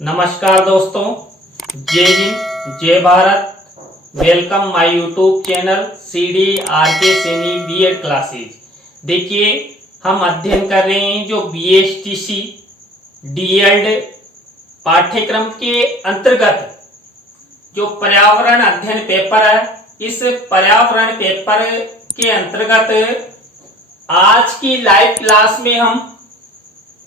नमस्कार दोस्तों, जय हिंद, जय Bharat. Welcome my YouTube channel CDRK Saini BEd classes. देखिए, हम अध्ययन कर रहे हैं जो BSTC DEd पाठ्यक्रम के अंतर्गत जो पर्यावरण अध्ययन पेपर है। इस पर्यावरण पेपर के अंतर्गत आज की लाइव क्लास में हम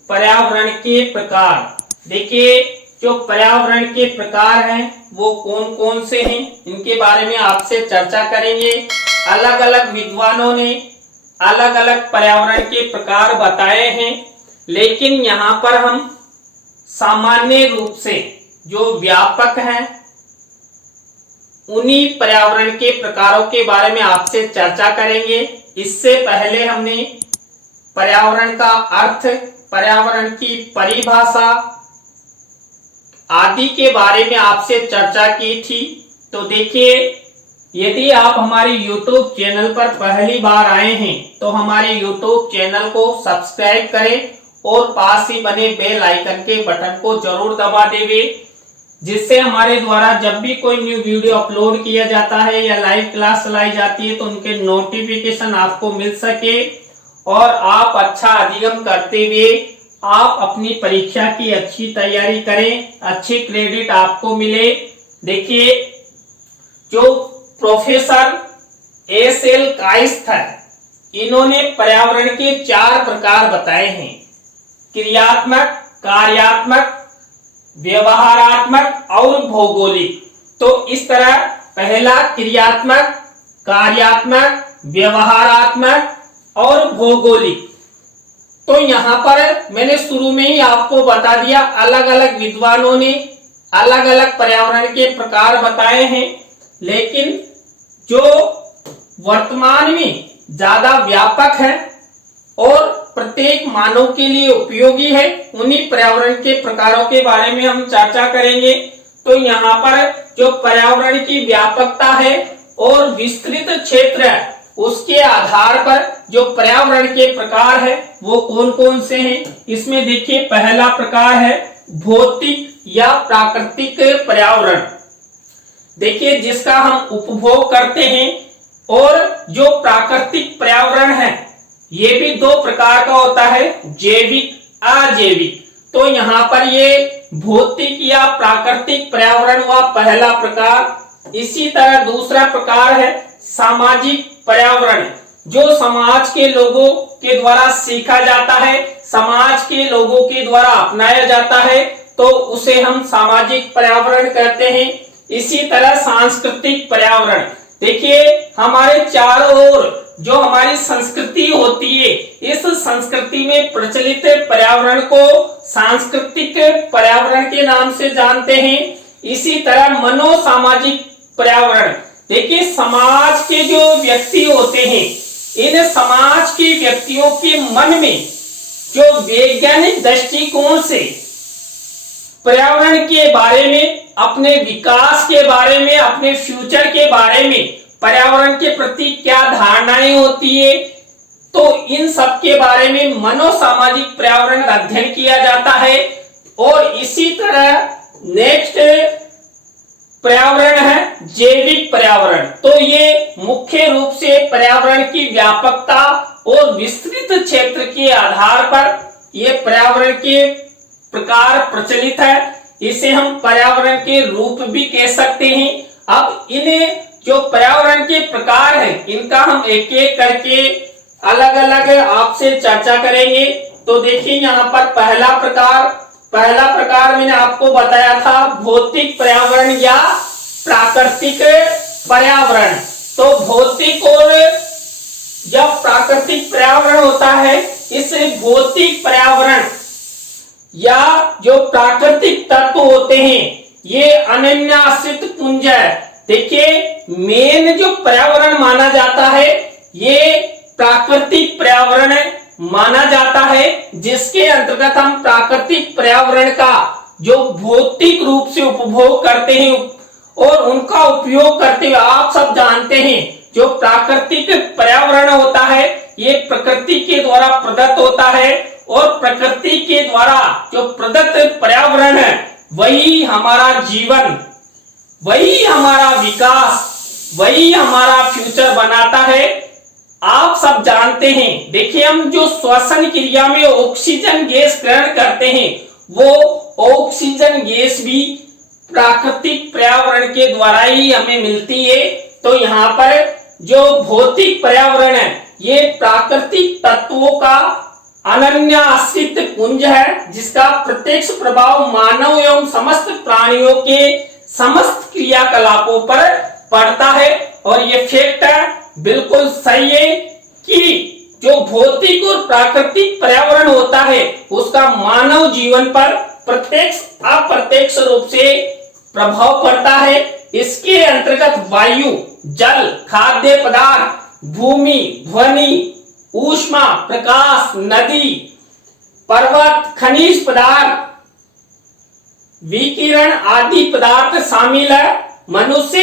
पर्यावरण के प्रकार, देखिए जो पर्यावरण के प्रकार हैं वो कौन कौन से हैं, इनके बारे में आपसे चर्चा करेंगे। अलग अलग विद्वानों ने अलग अलग पर्यावरण के प्रकार बताए हैं, लेकिन यहाँ पर हम सामान्य रूप से जो व्यापक हैं उन्हीं पर्यावरण के प्रकारों के बारे में आपसे चर्चा करेंगे। इससे पहले हमने पर्यावरण का अर्थ, पर्यावरण की परिभाषा आदि के बारे में आपसे चर्चा की थी। तो देखिए, यदि आप हमारे YouTube चैनल पर पहली बार आए हैं तो हमारे YouTube चैनल को सब्सक्राइब करें और पास ही बने बेल आइकन के बटन को जरूर दबा देंगे, जिससे हमारे द्वारा जब भी कोई न्यू वीडियो अपलोड किया जाता है या लाइव क्लास चलाई जाती है तो उनके नोटिफिकेशन आपको मिल सके और आप अच्छा अधिगम करते हुए आप अपनी परीक्षा की अच्छी तैयारी करें, अच्छे क्रेडिट आपको मिले। देखिए, जो प्रोफेसर SL काइस्थ है, इन्होंने पर्यावरण के 4 प्रकार बताए हैं: क्रियात्मक, कार्यात्मक, व्यवहारात्मक और भौगोलिक। तो इस तरह पहला क्रियात्मक, कार्यात्मक, व्यवहारात्मक और भौगोलिक। तो यहाँ पर मैंने शुरू में ही आपको बता दिया, अलग अलग विद्वानों ने अलग अलग पर्यावरण के प्रकार बताए हैं, लेकिन जो वर्तमान में ज्यादा व्यापक है और प्रत्येक मानव के लिए उपयोगी है, उन्हीं पर्यावरण के प्रकारों के बारे में हम चर्चा करेंगे। तो यहाँ पर जो पर्यावरण की व्यापकता है और विस्तृत क्षेत्र है, उसके आधार पर जो पर्यावरण के प्रकार है वो कौन कौन से हैं। इसमें देखिए, पहला प्रकार है भौतिक या प्राकृतिक पर्यावरण। देखिए, जिसका हम उपभोग करते हैं। और जो प्राकृतिक पर्यावरण है ये भी 2 प्रकार का होता है, जैविक, अजैविक। तो यहाँ पर ये भौतिक या प्राकृतिक पर्यावरण हुआ पहला प्रकार। इसी तरह दूसरा प्रकार है सामाजिक पर्यावरण, जो समाज के लोगों के द्वारा सीखा जाता है, समाज के लोगों के द्वारा अपनाया जाता है, तो उसे हम सामाजिक पर्यावरण कहते हैं। इसी तरह सांस्कृतिक पर्यावरण, देखिए हमारे चारों ओर जो हमारी संस्कृति होती है, इस संस्कृति में प्रचलित पर्यावरण को सांस्कृतिक पर्यावरण के नाम से जानते हैं। इसी तरह मनोसामाजिक पर्यावरण, देखिए समाज के जो व्यक्ति होते हैं, इन समाज के व्यक्तियों के मन में जो वैज्ञानिक दृष्टिकोण से पर्यावरण के बारे में, अपने विकास के बारे में, अपने फ्यूचर के बारे में पर्यावरण के प्रति क्या धारणाएं होती है, तो इन सब के बारे में मनोसामाजिक पर्यावरण का अध्ययन किया जाता है। और इसी तरह नेक्स्ट पर्यावरण है जैविक पर्यावरण। तो ये मुख्य रूप से पर्यावरण की व्यापकता और विस्तृत क्षेत्र के आधार पर ये पर्यावरण के प्रकार प्रचलित है। इसे हम पर्यावरण के रूप भी कह सकते हैं। अब इन जो पर्यावरण के प्रकार हैं, इनका हम एक एक करके अलग अलग आपसे चर्चा करेंगे। तो देखिए, यहाँ पर पहला प्रकार मैंने आपको बताया था भौतिक पर्यावरण या प्राकृतिक पर्यावरण। तो भौतिक और जब प्राकृतिक पर्यावरण होता है, इस भौतिक पर्यावरण या जो प्राकृतिक तत्व होते हैं ये अनन्याश्रित पुंज है। देखिए, मेन जो पर्यावरण माना जाता है ये प्राकृतिक पर्यावरण माना जाता है, जिसके अंतर्गत हम प्राकृतिक पर्यावरण का जो भौतिक रूप से उपभोग करते हैं और उनका उपयोग करते हुए, आप सब जानते हैं जो प्राकृतिक पर्यावरण होता है ये प्रकृति के द्वारा प्रदत्त होता है और प्रकृति के द्वारा जो प्रदत्त पर्यावरण है वही हमारा जीवन, वही हमारा विकास, वही हमारा फ्यूचर बनाता है। आप सब जानते हैं, देखिए हम जो श्वसन क्रिया में ऑक्सीजन गैस ग्रहण करते हैं, वो ऑक्सीजन गैस भी प्राकृतिक पर्यावरण के द्वारा ही हमें मिलती है। तो यहाँ पर जो भौतिक पर्यावरण है, ये प्राकृतिक तत्वों का अनन्य आश्रित पुंज है, जिसका प्रत्यक्ष प्रभाव मानव एवं समस्त प्राणियों के समस्त क्रियाकलापों पर पड़ता है। और ये फैक्ट बिल्कुल सही है कि जो भौतिक और प्राकृतिक पर्यावरण होता है, उसका मानव जीवन पर प्रत्यक्ष अप्रत्यक्ष रूप से प्रभाव पड़ता है। इसके अंतर्गत वायु, जल, खाद्य पदार्थ, भूमि, ध्वनि, ऊष्मा, प्रकाश, नदी, पर्वत, खनिज पदार्थ, विकिरण आदि पदार्थ शामिल है। मनुष्य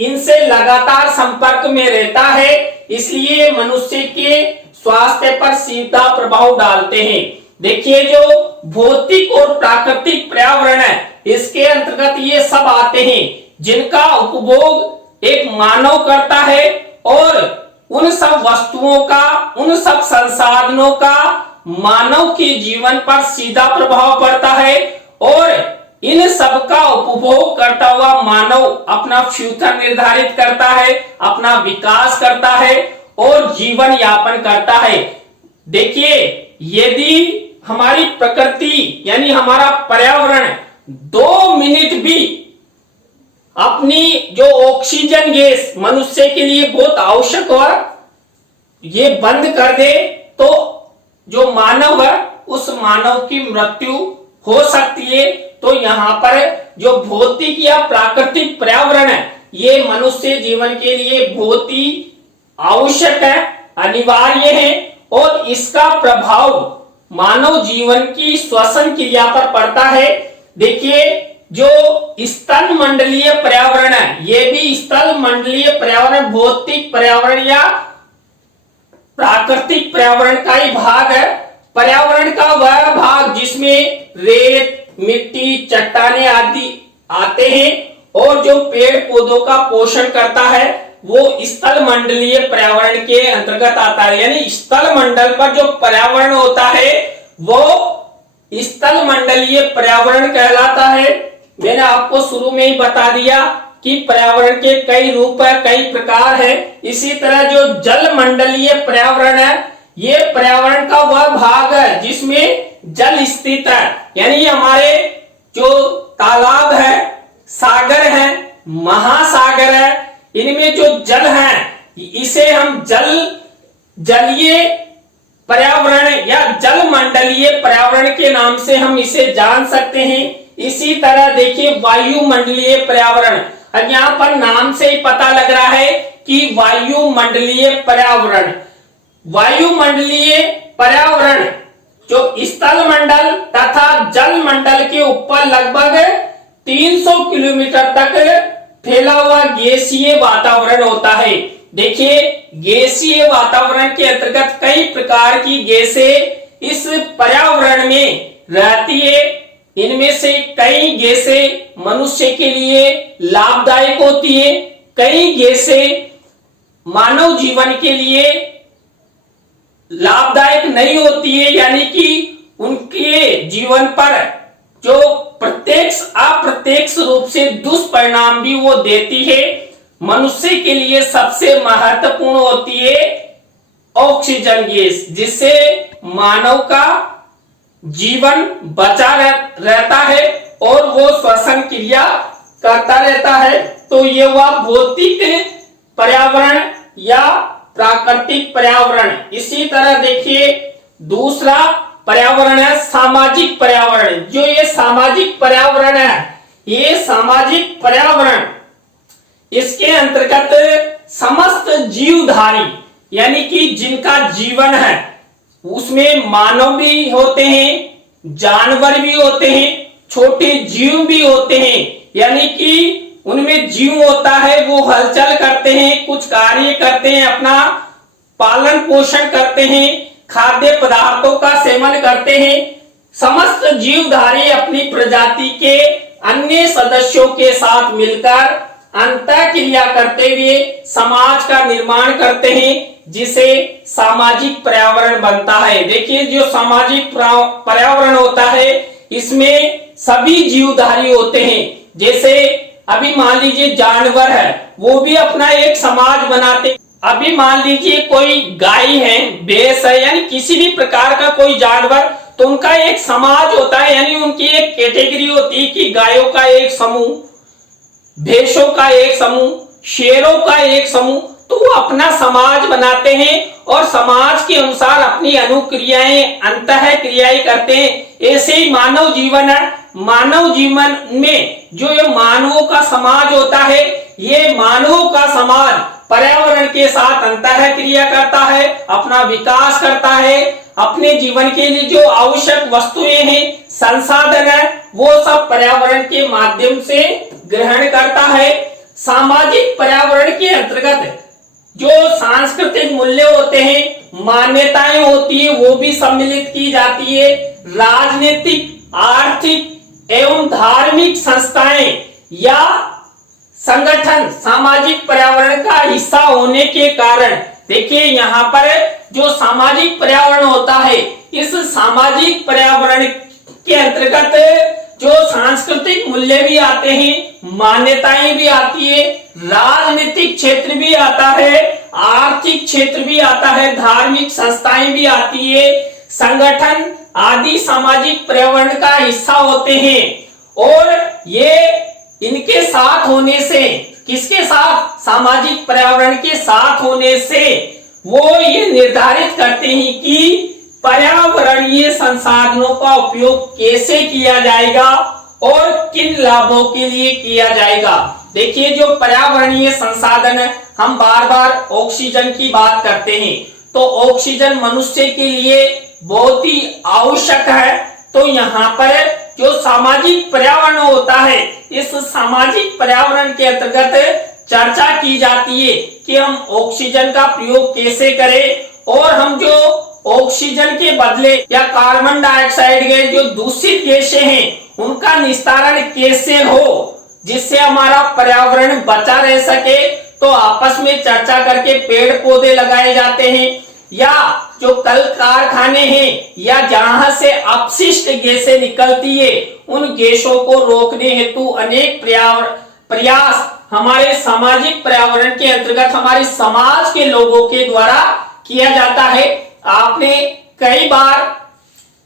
इनसे लगातार संपर्क में रहता है, इसलिए मनुष्य के स्वास्थ्य पर सीधा प्रभाव डालते हैं। देखिए जो भौतिक और प्राकृतिक पर्यावरण है, इसके अंतर्गत ये सब आते हैं जिनका उपभोग एक मानव करता है, और उन सब वस्तुओं का, उन सब संसाधनों का मानव के जीवन पर सीधा प्रभाव पड़ता है। और इन सब का उपभोग करता हुआ मानव अपना फ्यूचर निर्धारित करता है, अपना विकास करता है और जीवन यापन करता है। देखिए यदि हमारी प्रकृति यानी हमारा पर्यावरण 2 मिनट भी अपनी जो ऑक्सीजन गैस मनुष्य के लिए बहुत आवश्यक हो, ये बंद कर दे, तो जो मानव है उस मानव की मृत्यु हो सकती है। तो यहाँ पर जो भौतिक या प्राकृतिक पर्यावरण है, ये मनुष्य जीवन के लिए बहुत ही आवश्यक है, अनिवार्य है, और इसका प्रभाव मानव जीवन की श्वसन क्रिया पर पड़ता है। देखिए जो स्थल मंडलीय पर्यावरण है, ये भी स्थल मंडलीय पर्यावरण भौतिक पर्यावरण या प्राकृतिक पर्यावरण का ही भाग है। पर्यावरण का वह भाग जिसमें रेत, मिट्टी, चट्टाने आदि आते हैं, और जो पेड़ पौधों का पोषण करता है वो स्थल मंडलीय पर्यावरण के अंतर्गत आता है। यानी स्थल मंडल पर जो पर्यावरण होता है वो स्थल मंडलीय पर्यावरण कहलाता है। मैंने आपको शुरू में ही बता दिया कि पर्यावरण के कई रूप है, कई प्रकार है। इसी तरह जो जल मंडलीय पर्यावरण है, ये पर्यावरण का वह भाग है जिसमें जल स्थित है। यानी हमारे जो तालाब है, सागर है, महासागर है, इनमें जो जल है इसे हम जलीय पर्यावरण या जल मंडलीय पर्यावरण के नाम से हम इसे जान सकते हैं। इसी तरह देखिए वायुमंडलीय पर्यावरण, यहाँ पर नाम से ही पता लग रहा है कि वायुमंडलीय पर्यावरण, वायुमंडलीय पर्यावरण जो स्थल मंडल तथा जल मंडल के ऊपर लगभग 300 किलोमीटर तक फैला हुआ गैसीय वातावरण होता है। देखिए गैसीय वातावरण के अंतर्गत कई प्रकार की गैसें इस पर्यावरण में रहती है। इनमें से कई गैसें मनुष्य के लिए लाभदायक होती है, कई गैसें मानव जीवन के लिए लाभदायक नहीं होती है, यानी कि उनके जीवन पर जो प्रत्यक्ष अप्रत्यक्ष रूप से दुष्परिणाम भी वो देती है। मनुष्य के लिए सबसे महत्वपूर्ण होती है ऑक्सीजन गैस, जिससे मानव का जीवन बचा रहता है और वो श्वसन क्रिया करता रहता है। तो ये हुआ भौतिक पर्यावरण या प्राकृतिक पर्यावरण। इसी तरह देखिए दूसरा पर्यावरण है सामाजिक पर्यावरण। जो ये सामाजिक पर्यावरण है, ये सामाजिक पर्यावरण इसके अंतर्गत समस्त जीवधारी यानी कि जिनका जीवन है उसमें मानव भी होते हैं, जानवर भी होते हैं, छोटे जीव भी होते हैं। यानी कि उनमें जीव होता है, वो हलचल करते हैं, कुछ कार्य करते हैं, अपना पालन पोषण करते हैं, खाद्य पदार्थों का सेवन करते हैं। समस्त जीवधारी अपनी प्रजाति के अन्य सदस्यों के साथ मिलकर अंतःक्रिया करते हुए समाज का निर्माण करते हैं, जिसे सामाजिक पर्यावरण बनता है। देखिए, जो सामाजिक पर्यावरण होता है इसमें सभी जीवधारी होते हैं। जैसे अभी मान लीजिए जानवर है, वो भी अपना एक समाज बनाते। अभी मान लीजिए कोई गाय है, भैंस है, यानी किसी भी प्रकार का कोई जानवर, तो उनका एक समाज होता है, यानी उनकी एक कैटेगरी होती है कि गायों का एक समूह, भैंसों का एक समूह, शेरों का एक समूह। तो वो अपना समाज बनाते हैं और समाज के अनुसार अपनी अनुक्रियाएं, अंतः क्रियाएं करते हैं। ऐसे ही मानव जीवन है। मानव जीवन में जो ये मानवों का समाज होता है, ये मानवों का समाज पर्यावरण के साथ अंतः क्रिया करता है, अपना विकास करता है, अपने जीवन के लिए जो आवश्यक वस्तुएं हैं, संसाधन है, वो सब पर्यावरण के माध्यम से ग्रहण करता है। सामाजिक पर्यावरण के अंतर्गत जो सांस्कृतिक मूल्य होते हैं, मान्यताएं होती है, वो भी सम्मिलित की जाती है। राजनीतिक, आर्थिक एवं धार्मिक संस्थाएं या संगठन सामाजिक पर्यावरण का हिस्सा होने के कारण, देखिए यहाँ पर जो सामाजिक पर्यावरण होता है, इस सामाजिक पर्यावरण के अंतर्गत जो सांस्कृतिक मूल्य भी आते हैं, मान्यताएं भी आती है, राजनीतिक क्षेत्र भी आता है, आर्थिक क्षेत्र भी आता है, धार्मिक संस्थाएं भी आती है, संगठन आदि सामाजिक पर्यावरण का हिस्सा होते हैं। और ये इनके साथ होने से, किसके साथ? सामाजिक पर्यावरण के साथ होने से वो ये निर्धारित करते हैं कि पर्यावरणीय संसाधनों का उपयोग कैसे किया जाएगा और किन लाभों के लिए किया जाएगा। देखिए, जो पर्यावरणीय संसाधन है, हम बार बार ऑक्सीजन की बात करते हैं, तो ऑक्सीजन मनुष्य के लिए बहुत ही आवश्यक है। तो यहाँ पर जो सामाजिक पर्यावरण होता है, इस सामाजिक पर्यावरण के अंतर्गत चर्चा की जाती है कि हम ऑक्सीजन का प्रयोग कैसे करें और हम जो ऑक्सीजन के बदले या कार्बन डाइऑक्साइड के जो दूषित गैसें हैं, उनका निस्तारण कैसे हो, जिससे हमारा पर्यावरण बचा रह सके। तो आपस में चर्चा करके पेड़ पौधे लगाए जाते हैं, या जो कल कारखाने हैं या जहां से अपशिष्ट गैसें निकलती है, उन गैसों को रोकने हेतु अनेक प्रयास हमारे सामाजिक पर्यावरण के अंतर्गत हमारे समाज के लोगों के द्वारा किया जाता है। आपने कई बार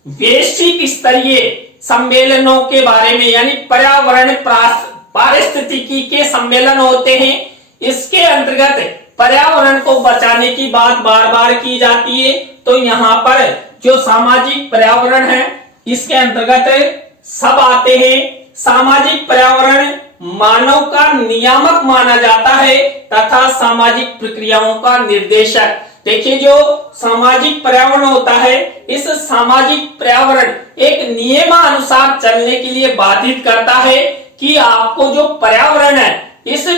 वैश्विक स्तरीय सम्मेलनों के बारे में, यानी पर्यावरण पारिस्थितिकी के सम्मेलन होते हैं, इसके अंतर्गत पर्यावरण को बचाने की बात बार बार की जाती है। तो यहाँ पर जो सामाजिक पर्यावरण है, इसके अंतर्गत सब आते हैं। सामाजिक पर्यावरण मानव का नियामक माना जाता है तथा सामाजिक प्रक्रियाओं का निर्देशक। देखिए, जो सामाजिक पर्यावरण होता है, इस सामाजिक पर्यावरण एक नियमानुसार चलने के लिए बाधित करता है कि आपको जो पर्यावरण है, इस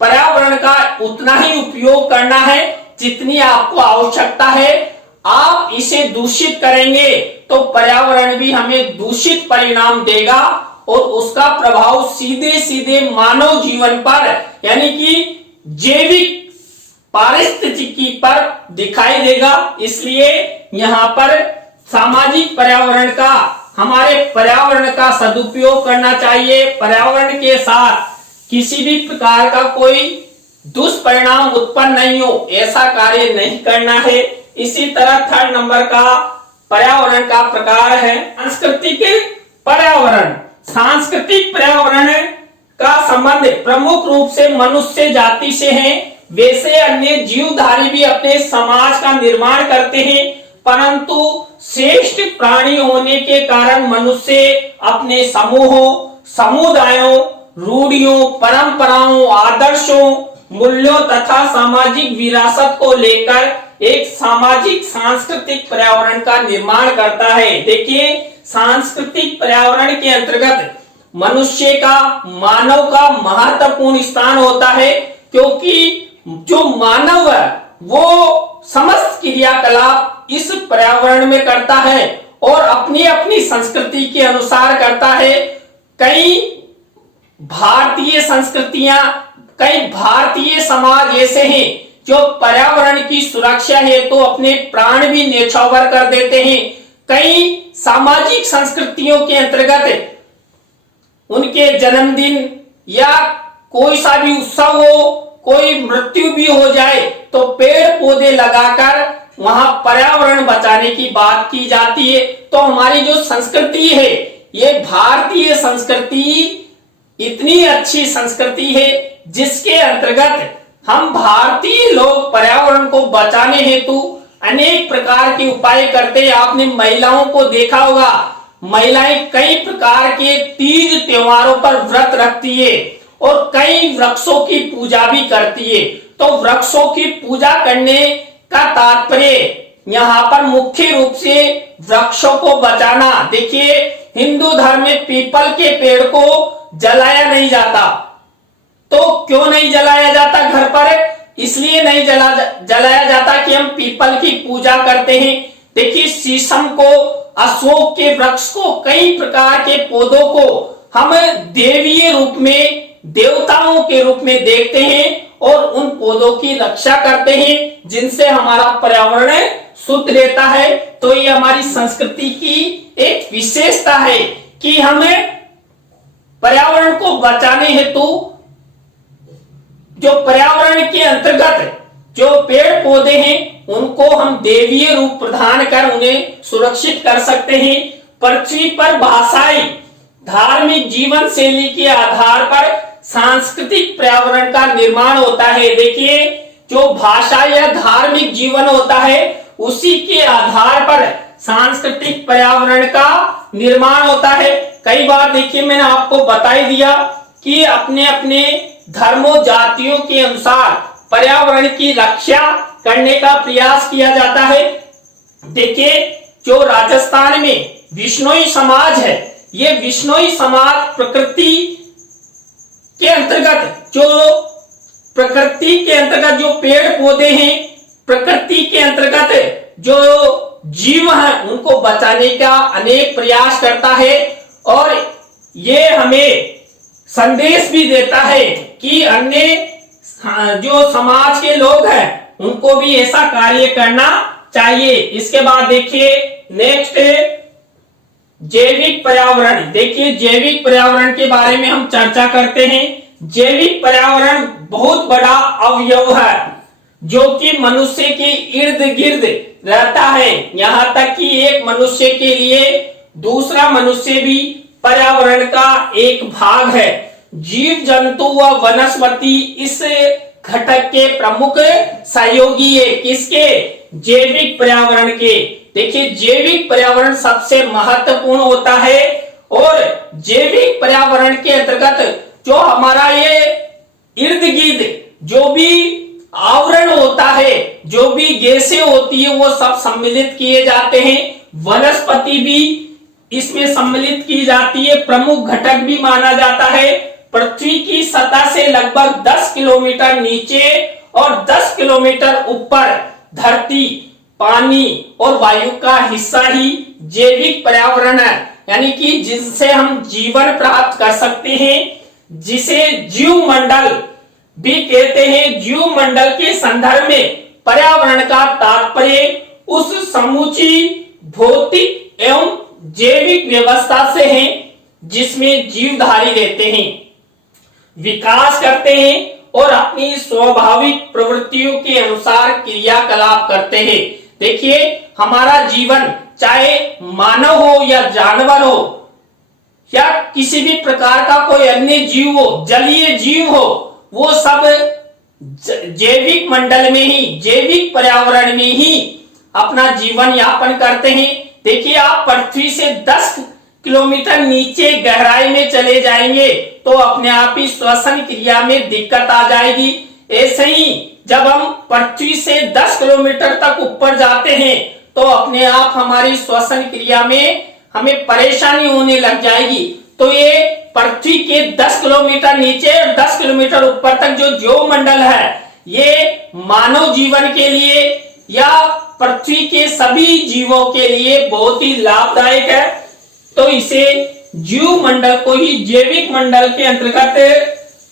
पर्यावरण का उतना ही उपयोग करना है जितनी आपको आवश्यकता है। आप इसे दूषित करेंगे तो पर्यावरण भी हमें दूषित परिणाम देगा और उसका प्रभाव सीधे सीधे मानव जीवन पर, यानी कि जैविक पारिस्थितिकी पर दिखाई देगा। इसलिए यहाँ पर सामाजिक पर्यावरण का, हमारे पर्यावरण का सदुपयोग करना चाहिए। पर्यावरण के साथ किसी भी प्रकार का कोई दुष्परिणाम उत्पन्न नहीं हो, ऐसा कार्य नहीं करना है। इसी तरह थर्ड नंबर का पर्यावरण का प्रकार है सांस्कृतिक पर्यावरण। सांस्कृतिक पर्यावरण का संबंध प्रमुख रूप से मनुष्य जाति से है। वैसे अन्य जीवधारी भी अपने समाज का निर्माण करते हैं, परंतु श्रेष्ठ प्राणी होने के कारण मनुष्य अपने समूहों, समुदायों, रूढ़ियों, परंपराओं, आदर्शों, मूल्यों तथा सामाजिक विरासत को लेकर एक सामाजिक सांस्कृतिक पर्यावरण का निर्माण करता है। देखिए, सांस्कृतिक पर्यावरण के अंतर्गत मनुष्य का, मानव का महत्वपूर्ण स्थान होता है, क्योंकि जो मानव है वो समस्त क्रियाकलाप इस पर्यावरण में करता है और अपनी अपनी संस्कृति के अनुसार करता है। कई भारतीय संस्कृतियां, कई भारतीय समाज ऐसे हैं जो पर्यावरण की सुरक्षा हेतु तो अपने प्राण भी न्यौछावर कर देते हैं। कई सामाजिक संस्कृतियों के अंतर्गत उनके जन्मदिन या कोई सा भी उत्सव हो, कोई मृत्यु भी हो जाए तो पेड़ पौधे लगाकर वहां पर्यावरण बचाने की बात की जाती है। तो हमारी जो संस्कृति है, ये भारतीय संस्कृति इतनी अच्छी संस्कृति है जिसके अंतर्गत हम भारतीय लोग पर्यावरण को बचाने हेतु अनेक प्रकार के उपाय करते हैं। आपने महिलाओं को देखा होगा, महिलाएं कई प्रकार के तीज त्योहारों पर व्रत रखती है और कई वृक्षों की पूजा भी करती है। तो वृक्षों की पूजा करने का तात्पर्य यहाँ पर मुख्य रूप से वृक्षों को बचाना। देखिए, हिंदू धर्म में पीपल के पेड़ को जलाया नहीं जाता। तो क्यों नहीं जलाया जाता घर पर? इसलिए नहीं जलाया जाता कि हम पीपल की पूजा करते हैं। देखिए, शीशम को, अशोक के वृक्ष को, कई प्रकार के पौधों को हम देवीय रूप में, देवताओं के रूप में देखते हैं और उन पौधों की रक्षा करते हैं जिनसे हमारा पर्यावरण शुद्ध रहता है। तो ये हमारी संस्कृति की एक विशेषता है कि हमें पर्यावरण को बचाने हेतु जो पर्यावरण के अंतर्गत जो पेड़ पौधे हैं उनको हम देवीय रूप प्रदान कर उन्हें सुरक्षित कर सकते हैं। पृथ्वी पर भाषाई धार्मिक जीवन शैली के आधार पर सांस्कृतिक पर्यावरण का निर्माण होता है। देखिए, जो भाषा या धार्मिक जीवन होता है उसी के आधार पर सांस्कृतिक पर्यावरण का निर्माण होता है। कई बार देखिए, मैंने आपको बता ही दिया कि अपने अपने धर्मों जातियों के अनुसार पर्यावरण की रक्षा करने का प्रयास किया जाता है। देखिए, जो राजस्थान में विश्नोई समाज है, ये विश्नोई समाज प्रकृति के अंतर्गत जो पेड़ पौधे हैं, प्रकृति के अंतर्गत जो जीव हैं, उनको बचाने का अनेक प्रयास करता है और ये हमें संदेश भी देता है कि अन्य जो समाज के लोग हैं उनको भी ऐसा कार्य करना चाहिए। इसके बाद देखिए, नेक्स्ट जैविक पर्यावरण। देखिए, जैविक पर्यावरण के बारे में हम चर्चा करते हैं। जैविक पर्यावरण बहुत बड़ा अवयव है जो कि मनुष्य के इर्द गिर्द रहता है। यहाँ तक कि एक मनुष्य के लिए दूसरा मनुष्य भी पर्यावरण का एक भाग है। जीव जंतु व वनस्पति इस घटक के प्रमुख सहयोगी है। किसके? जैविक पर्यावरण के। देखिए, जैविक पर्यावरण सबसे महत्वपूर्ण होता है और जैविक पर्यावरण के अंतर्गत जो हमारा ये इर्द गिर्द जो भी आवरण होता है, जो भी गैसें होती है, वो सब सम्मिलित किए जाते हैं। वनस्पति भी इसमें सम्मिलित की जाती है, प्रमुख घटक भी माना जाता है। पृथ्वी की सतह से लगभग 10 किलोमीटर नीचे और 10 किलोमीटर ऊपर धरती, पानी और वायु का हिस्सा ही जैविक पर्यावरण है, यानी कि जिनसे हम जीवन प्राप्त कर सकते हैं, जिसे जीव मंडल भी कहते हैं। जीव मंडल के संदर्भ में पर्यावरण का तात्पर्य उस समूची भौतिक एवं जैविक व्यवस्था से है जिसमें जीवधारी रहते हैं, विकास करते हैं और अपनी स्वाभाविक प्रवृत्तियों के अनुसार क्रियाकलाप करते हैं। देखिए, हमारा जीवन चाहे मानव हो या जानवर हो या किसी भी प्रकार का कोई अन्य जीव हो, जलीय जीव हो, वो सब जैविक मंडल में ही, जैविक पर्यावरण में ही अपना जीवन यापन करते हैं। देखिए, आप पृथ्वी से 10 किलोमीटर नीचे गहराई में चले जाएंगे तो अपने आप ही श्वसन क्रिया में दिक्कत आ जाएगी। ऐसे ही जब हम पृथ्वी से 10 किलोमीटर तक ऊपर जाते हैं तो अपने आप हमारी श्वसन क्रिया में हमें परेशानी होने लग जाएगी। तो ये पृथ्वी के 10 किलोमीटर नीचे और 10 किलोमीटर ऊपर तक जो जीव मंडल है, ये मानव जीवन के लिए या पृथ्वी के सभी जीवों के लिए बहुत ही लाभदायक है। तो इसे जीव मंडल को ही जैविक मंडल के अंतर्गत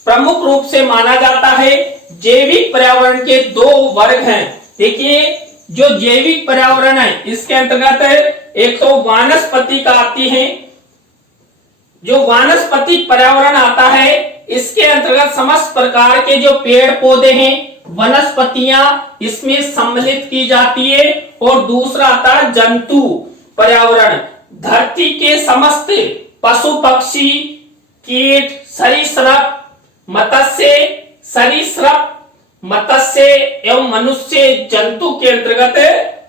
प्रमुख रूप से माना जाता है। जैविक पर्यावरण के दो वर्ग हैं। देखिए, जो जैविक पर्यावरण है इसके अंतर्गत एक तो वानस्पतिक आती है। जो वानस्पतिक पर्यावरण आता है इसके अंतर्गत समस्त प्रकार के जो पेड़ पौधे हैं, वनस्पतियां इसमें सम्मिलित की जाती है। और दूसरा आता है जंतु पर्यावरण। धरती के समस्त पशु पक्षी, कीट, सरीसृप, मत्स्य एवं मनुष्य जंतु के अंतर्गत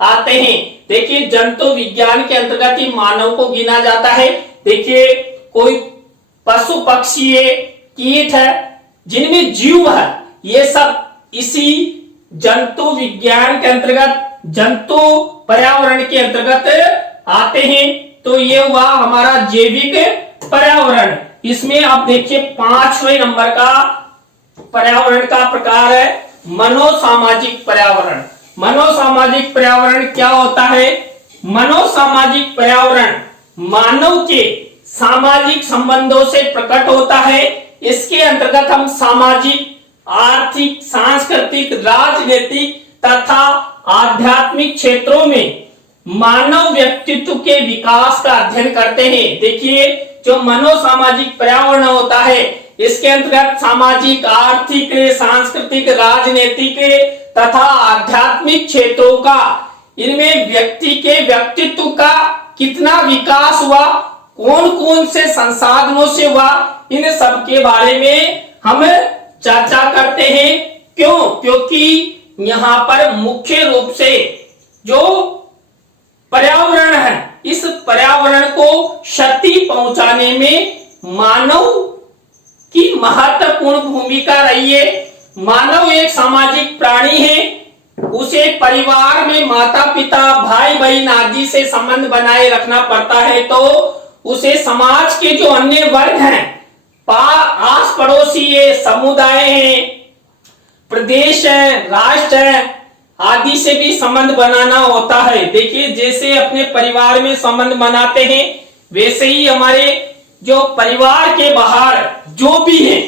आते हैं। देखिए, जंतु विज्ञान के अंतर्गत ही मानव को गिना जाता है। देखिए, कोई पशु पक्षी है, कीट है, जिनमें जीव है, ये सब इसी जंतु विज्ञान के अंतर्गत, जंतु पर्यावरण के अंतर्गत आते हैं। तो ये हुआ हमारा जैविक पर्यावरण। इसमें आप देखिए 5वें नंबर का पर्यावरण का प्रकार है मनोसामाजिक पर्यावरण। मनोसामाजिक पर्यावरण क्या होता है? मनोसामाजिक पर्यावरण मानव के सामाजिक संबंधों से प्रकट होता है। इसके अंतर्गत हम सामाजिक, आर्थिक, सांस्कृतिक, राजनीतिक तथा आध्यात्मिक क्षेत्रों में मानव व्यक्तित्व के विकास का अध्ययन करते हैं। देखिए, जो मनोसामाजिक पर्यावरण होता है इसके अंतर्गत सामाजिक, आर्थिक, सांस्कृतिक, राजनीतिक तथा आध्यात्मिक क्षेत्रों का, इनमें व्यक्ति के व्यक्तित्व का कितना विकास हुआ, कौन कौन से संसाधनों से हुआ, इन सब के बारे में हम चर्चा करते हैं। क्यों? क्योंकि यहाँ पर मुख्य रूप से जो पर्यावरण है, इस पर्यावरण को क्षति पहुंचाने में मानव की महत्वपूर्ण भूमिका रही है। मानव एक सामाजिक प्राणी है। उसे परिवार में माता पिता, भाई बहन आदि से संबंध बनाए रखना पड़ता है। तो उसे समाज के जो अन्य वर्ग हैं, आस पड़ोसी है, समुदाय है, प्रदेश है, राष्ट्र है आदि से भी संबंध बनाना होता है। देखिए, जैसे अपने परिवार में संबंध बनाते हैं, वैसे ही हमारे जो परिवार के बाहर जो भी है,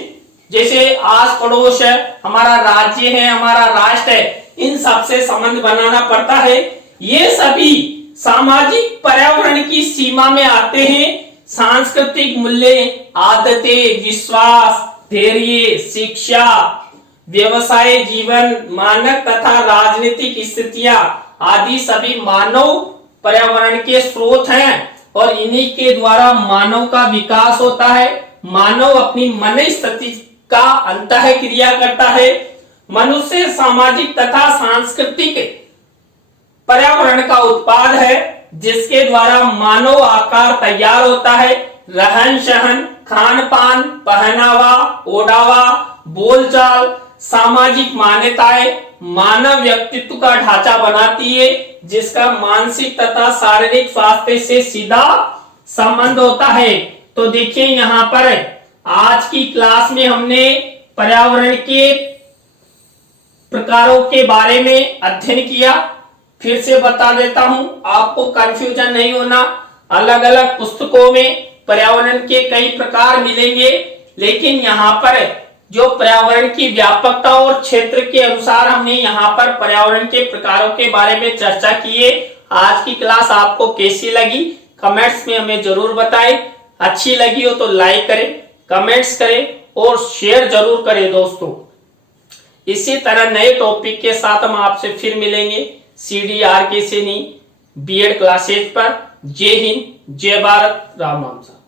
जैसे आस पड़ोस है, हमारा राज्य है, हमारा राष्ट्र है, इन सब से संबंध बनाना पड़ता है। ये सभी सामाजिक पर्यावरण की सीमा में आते हैं। सांस्कृतिक मूल्य, आदतें, विश्वास, धैर्य, शिक्षा, व्यवसाय, जीवन, मानक तथा राजनीतिक स्थितियां आदि सभी मानव पर्यावरण के स्रोत हैं। और इन्हीं के द्वारा मानव का विकास होता है। मानव अपनी मन स्थिति का अंतः क्रिया करता है। मनुष्य सामाजिक तथा सांस्कृतिक पर्यावरण का उत्पाद है, जिसके द्वारा मानव आकार तैयार होता है। रहन सहन, खान पान, पहनावा, ओढ़ावा, बोलचाल, सामाजिक मान्यताएं मानव व्यक्तित्व का ढांचा बनाती है, जिसका मानसिक तथा शारीरिक स्वास्थ्य से सीधा संबंध होता है। तो देखिए, यहाँ पर आज की क्लास में हमने पर्यावरण के प्रकारों के बारे में अध्ययन किया। फिर से बता देता हूं, आपको कंफ्यूजन नहीं होना। अलग अलग पुस्तकों में पर्यावरण के कई प्रकार मिलेंगे, लेकिन यहाँ पर जो पर्यावरण की व्यापकता और क्षेत्र के अनुसार हमने यहाँ पर पर्यावरण के प्रकारों के बारे में चर्चा की है। आज की क्लास आपको कैसी लगी कमेंट्स में हमें जरूर बताएं। अच्छी लगी हो तो लाइक करें, कमेंट्स करें और शेयर जरूर करें दोस्तों। इसी तरह नए टॉपिक के साथ हम आपसे फिर मिलेंगे CDR के सैनी BEd क्लासेज पर। जय हिंद, जय भारत, राम राम।